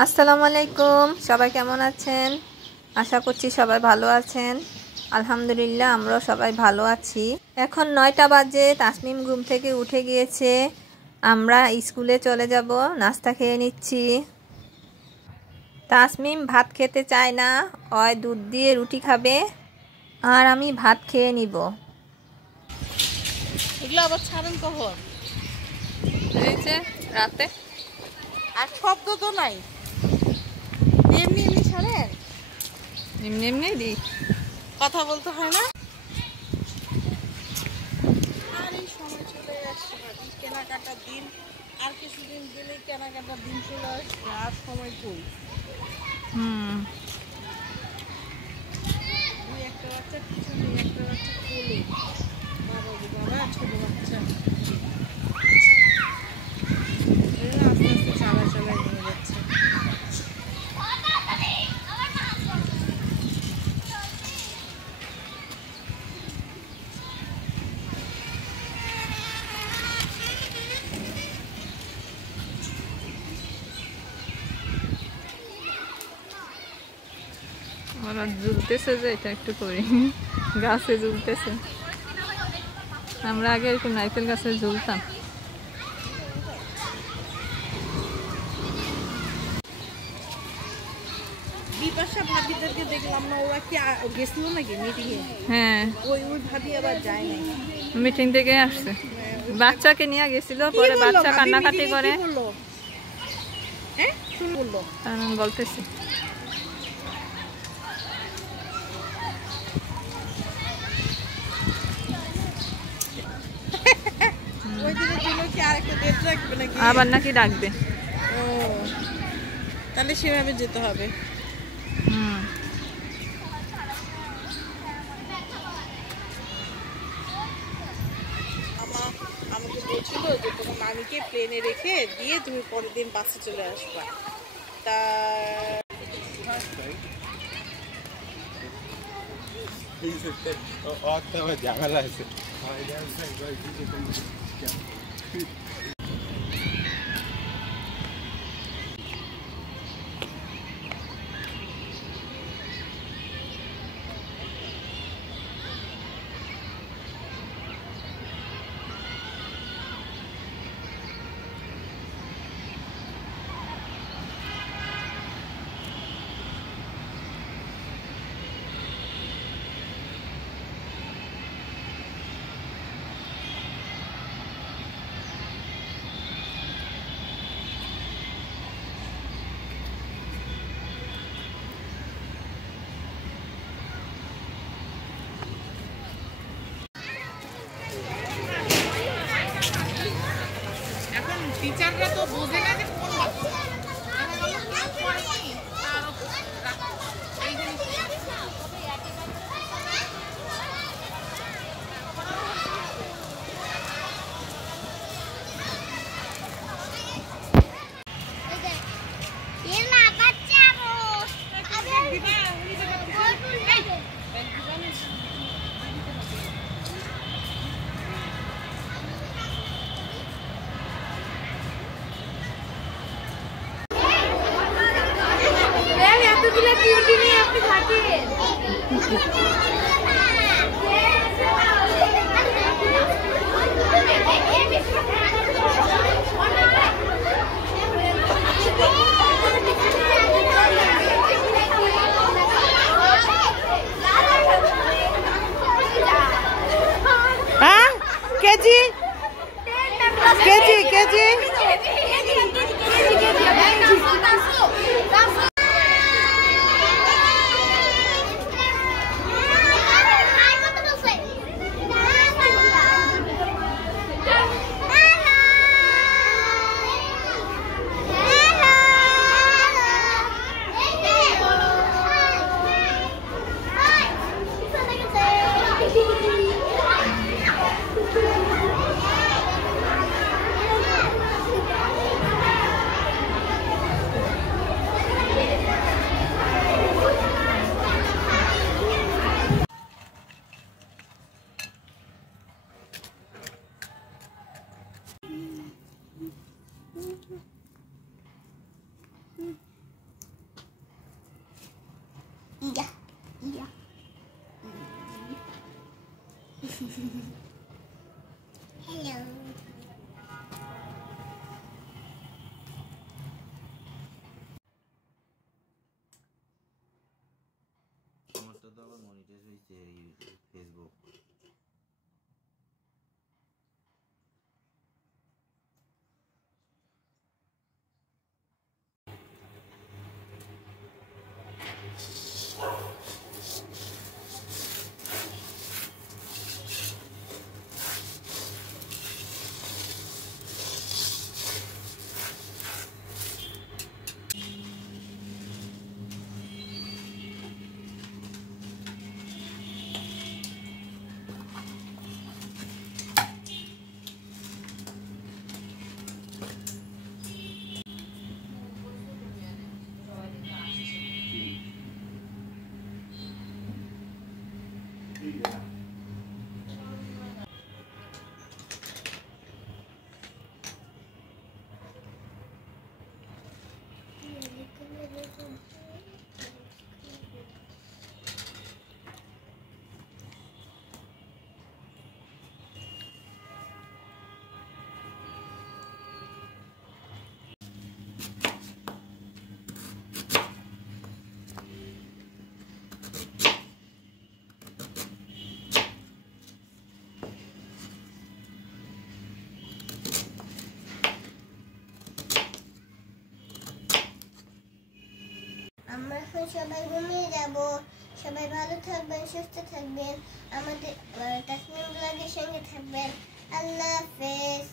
আসসালামু আলাইকুম, সবাই কেমন আছেন? আশা করছি সবাই ভালো আছেন। আলহামদুলিল্লাহ, আমরাও সবাই ভালো আছি। এখন 9টা বাজে, তাসমিম ঘুম থেকে উঠে গিয়েছে। আমরা স্কুলে চলে যাব, নাস্তা খেয়ে নিচ্ছি। তাসমিম ভাত খেতে চায় না, ওই দুধ দিয়ে রুটি খাবে, আর আমি ভাত খেয়ে নিব। এগুলো আবার ছাড়েন কখন? এই যে রাতে। আর শব্দ তো নাই, এমনি এমনি ছাড়েন, এমনি এমনি দিই, কথা বলতে হয় না। আর এই সময় চলে আসছে, কেনাকাটার দিন। আর কিছুদিন গেলে কেনাকাটার দিন চলে আসবে, আর সময় কই। দুই একটা বাচ্চা পিছনে, একটা বাচ্চা কোলে। বাবা গো বাবা, ছোট বাচ্চা আস্তে আস্তে চালা চালায় নিয়ে যাচ্ছে। ওরা ঝুলতেছে যে, এটা একটু করি, গাছে ঝুলতেছে। আমরা আগে একটু নারকেল গাছে ঝুলতাম। বিপাশা ভাবিদেরকে দেখলাম না, ওরা কি গেছিল নাকি মিটিং এ? হ্যাঁ, ওই ভাবি আবার যায় নাই, মিটিং থেকে আসছে। বাচ্চাকে নিয়ে গেছিল, পরে বাচ্চা কান্নাকাটি করে। হ্যাঁ শুন বললো, বলতেছি ওই দিনের জন্য কি আরেকটা ডেট রাখবে নাকি? আবার নাকি ডাকবে। ও, তাহলে সেভাবে যেতে হবে। আমাকে বলছিল যে তোমার মামিকে প্লেনে রেখে দিয়ে তুমি পরের দিন বাসে চলে আসবা। তা ঝামেলা আছে। এখন টিচাররা তো বোঝে না যে কোন বাচ্চা। এখন হলো কেউ পড়েনি, তার এই জিনিসটা কেজি কেজি কেজি তো আবার মনিটাইজ হয়েছে ইউটিউব ফেসবুক। আমরা এখন সবাই ঘুমিয়ে যাব। সবাই ভালো থাকবেন, সুস্থ থাকবেন, আমাদের তাসনিম ব্লগের সঙ্গে থাকবেন। আল্লাহ হাফেজ।